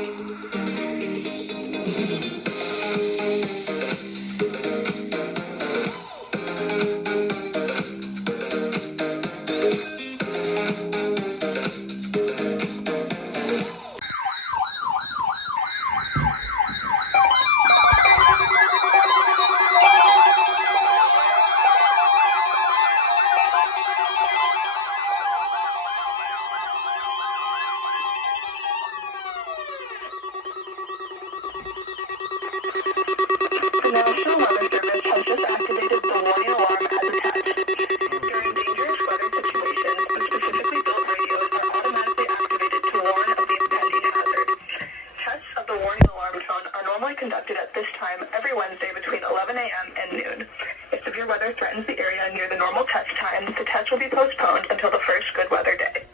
The National Weather Service has just activated the warning alarm as attached. During dangerous weather situations, the specifically built radios are automatically activated to warn of the impending hazard. Tests of the warning alarm tone are normally conducted at this time every Wednesday between 11 a.m. and noon. If severe weather threatens the area near the normal test time, the test will be postponed until the first good weather day.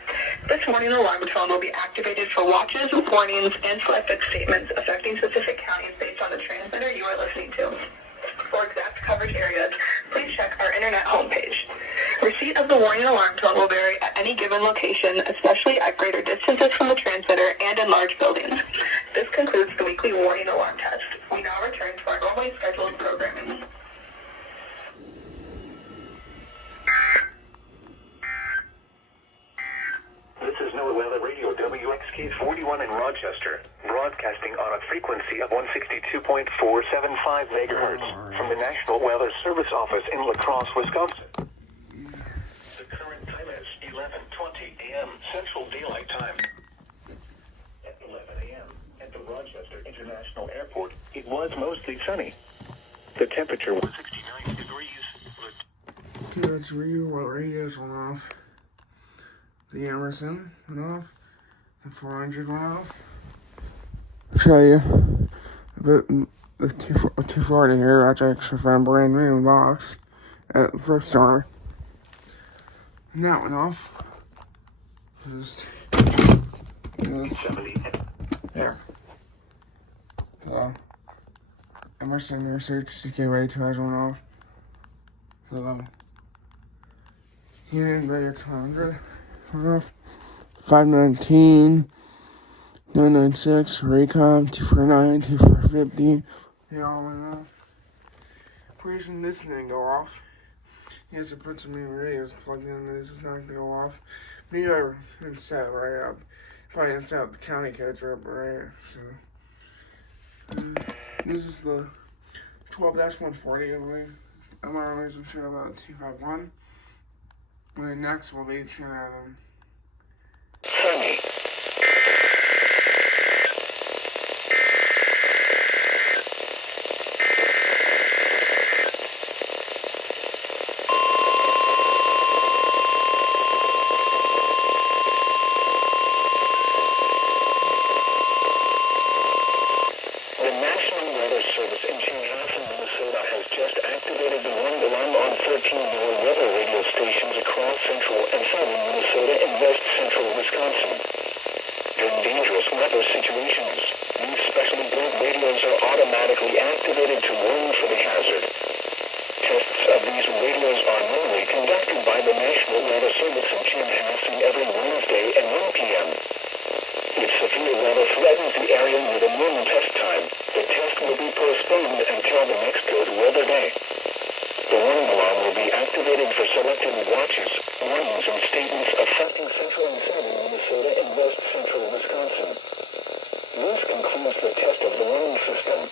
This warning alarm tone will be activated for watches, warnings, and selected statements affecting specific counties based on the transmitter you are listening to. For exact coverage areas, please check our internet homepage. Receipt of the warning alarm tone will vary at any given location, especially at greater distances from the transmitter and in large buildings. This concludes the weekly warning alarm test. We now return to our normally scheduled programming. This is NOAA Weather Radio WXK 41 in Rochester, broadcasting on a frequency of 162.475 megahertz from the National Weather Service office in La Crosse, Wisconsin. The current time is 11:20 a.m. Central Daylight Time. At 11 a.m. at the Rochester International Airport, it was mostly sunny. The temperature was 69 degrees. Let's review what radios went off. The Emerson went off. The 400 went off. I'll show you the 240 here. That's actually from a brand new box at the thrift store. And that went off. Just there. The Emerson Research CKY 2 went off. The Union Bay 200 went off. 519, 996, Raycom, 249, 2450. They all went off. Reason this didn't go off. He has to put some new radios plugged in. This is not going to go off. Maybe I didn't set it right up. Probably didn't set up the county codes right. So, this is the 12-140, I believe. I'm always sure about 251. And then next will be Trinidad. Sunny. The National Weather Service in Chanhassen, Minnesota has just activated the warning alarm on 13 more weather radio stations across central and southern Minnesota and west central Wisconsin. During dangerous weather situations, these specially built radios are automatically activated to warn for the hazard. Tests of these radios are normally conducted by the National Weather Service in Chanhassen every Wednesday at 1 p.m. If severe weather threatens the area near the normal test time, the test will be postponed until the next good weather day. The warning alarm will be activated for selected watches, warnings, and statements affecting central and southern Minnesota and west central Wisconsin. This concludes the test of the warning system.